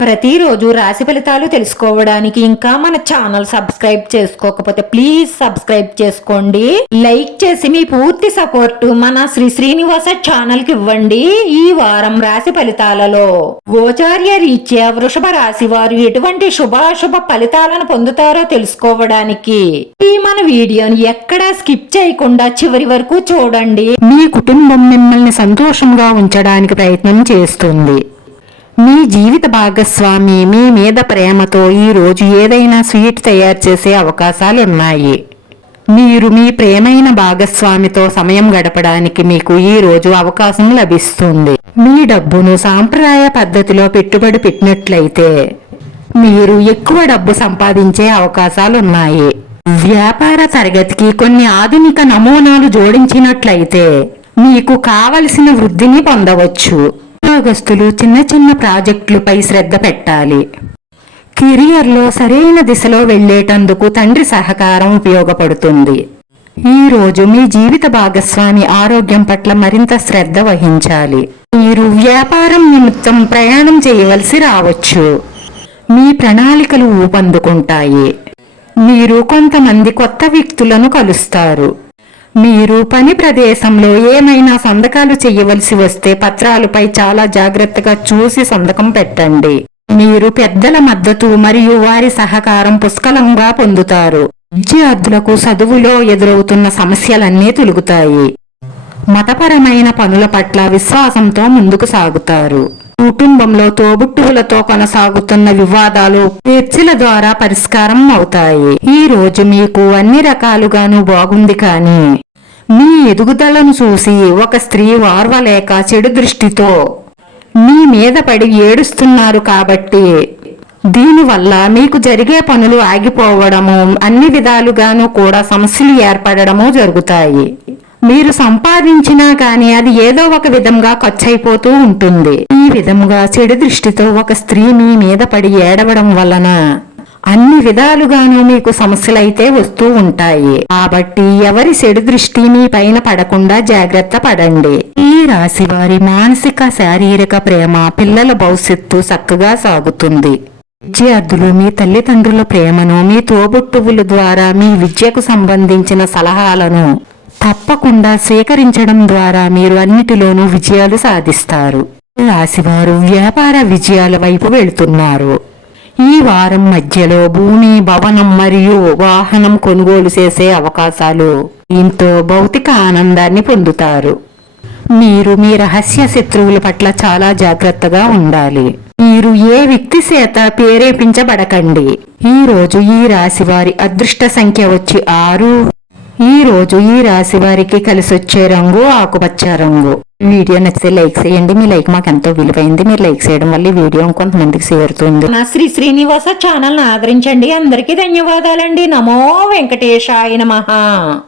ప్రతిరోజు రాశి ఫలితాలు తెలుసుకోవడానికి ఇంకా మన ఛానల్ సబ్స్క్రైబ్ చేసుకోకపోతే ప్లీజ్ సబ్స్క్రైబ్ చేసుకోండి. లైక్ చేసి మీ పూర్తి సపోర్ట్ మన శ్రీ శ్రీనివాస ఛానల్కి ఇవ్వండి ఈ వారం రాశి ఫలితాలలో. గోచార్య రీత్యా వృషభ రాశి వారు ఎటువంటి శుభాశుభ ఫలితాలను పొందుతారో తెలుసుకోవడానికి ఈ మన వీడియోని ఎక్కడా స్కిప్ చేయకుండా చివరి వరకు చూడండి. మీ కుటుంబం మిమ్మల్ని సంతోషంగా ఉంచడానికి ప్రయత్నం చేస్తుంది. మీ జీవిత భాగస్వామి మీ మీద ప్రేమతో ఈ రోజు ఏదైనా స్వీట్ తయారు చేసే అవకాశాలు ఉన్నాయి. మీరు మీ ప్రేమైన భాగస్వామితో సమయం గడపడానికి మీకు ఈ రోజు అవకాశం లభిస్తుంది. మీ డబ్బును సాంప్రదాయ పద్ధతిలో పెట్టుబడి పెట్టినట్లయితే మీరు ఎక్కువ డబ్బు సంపాదించే అవకాశాలున్నాయి. వ్యాపార తరగతికి కొన్ని ఆధునిక నమూనాలు జోడించినట్లయితే మీకు కావలసిన వృద్ధిని పొందవచ్చు. ఉద్యోగస్తులు చిన్న చిన్న ప్రాజెక్టులపై శ్రద్ధ పెట్టాలి. కెరియర్లో సరైన దిశలో వెళ్ళేటందుకు తండ్రి సహకారం ఉపయోగపడుతుంది. ఈ రోజు మీ జీవిత భాగస్వామి ఆరోగ్యం పట్ల మరింత శ్రద్ధ వహించాలి. మీరు వ్యాపారం నిమిత్తం ప్రయాణం చేయవలసి రావచ్చు. మీ ప్రణాళికలు ఊపందుకుంటాయి. మీరు కొంతమంది కొత్త వ్యక్తులను కలుస్తారు. మీరు పని ప్రదేశంలో ఏమైనా సంతకాలు చేయవలసి వస్తే పత్రాలపై చాలా జాగ్రత్తగా చూసి సంతకం పెట్టండి. మీరు పెద్దల మద్దతు మరియు వారి సహకారం పుష్కలంగా పొందుతారు. విద్యార్థులకు చదువులో ఎదురవుతున్న సమస్యలన్నీ తొలుగుతాయి. మతపరమైన పనుల పట్ల విశ్వాసంతో ముందుకు సాగుతారు. కుటుంబంలో తోబుట్టువులతో కొనసాగుతున్న వివాదాలు చర్చల ద్వారా పరిష్కారం అవుతాయి. ఈ రోజు మీకు అన్ని రకాలుగాను బాగుంది కానీ మీ ఎదుగుదలను చూసి ఒక స్త్రీ వార్వలేక చెడు దృష్టితో మీ మీద పడి ఏడుస్తున్నారు కాబట్టి దీనివల్ల మీకు జరిగే పనులు ఆగిపోవడము అన్ని విధాలుగాను కూడా సమస్యలు ఏర్పడడము జరుగుతాయి. మీరు సంపాదించినా కానీ అది ఏదో ఒక విధంగా ఖర్చయిపోతూ ఉంటుంది. ఈ విధముగా చెడు దృష్టితో ఒక స్త్రీ మీ మీద పడి ఏడవడం వలన అన్ని విధాలుగాను మీకు సమస్యలైతే వస్తూ ఉంటాయి. కాబట్టి ఎవరి చెడు దృష్టి మీ పైన పడకుండా జాగ్రత్త పడండి. ఈ రాశి వారి మానసిక శారీరక ప్రేమ పిల్లల భవిష్యత్తు చక్కగా సాగుతుంది. విద్యార్థులు మీ తల్లిదండ్రుల ప్రేమను మీ తోబుట్టువుల ద్వారా మీ విద్యకు సంబంధించిన సలహాలను తప్పకుండా సేకరించడం ద్వారా మీరు అన్నిటిలోనూ విజయాలు సాధిస్తారు. రాశివారు వ్యాపార విజయాల వైపు వెళుతున్నారు. ఈ వారం మధ్యలో భూమి భవనం మరియు వాహనం కొనుగోలు చేసే అవకాశాలు దీంతో భౌతిక ఆనందాన్ని పొందుతారు. మీరు మీ రహస్య శత్రువుల పట్ల చాలా జాగ్రత్తగా ఉండాలి. మీరు ఏ వ్యక్తి చేత ప్రేరేపించబడకండి. ఈ రోజు ఈ రాశి వారి అదృష్ట సంఖ్య వచ్చి ఆరు ఈ రోజు ఈ రాశి వారికి కలిసి వచ్చే రంగు ఆకుపచ్చ రంగు. వీడియో నచ్చితే లైక్ చేయండి. మీ లైక్ మాకు ఎంతో విలువైంది. మీరు లైక్ చేయడం వల్ల వీడియో కొంతమందికి చేరుతుంది. నా శ్రీ శ్రీనివాస ఛానల్ ఆదరించండి. అందరికీ ధన్యవాదాలండి. నమో వెంకటేశాయ మహా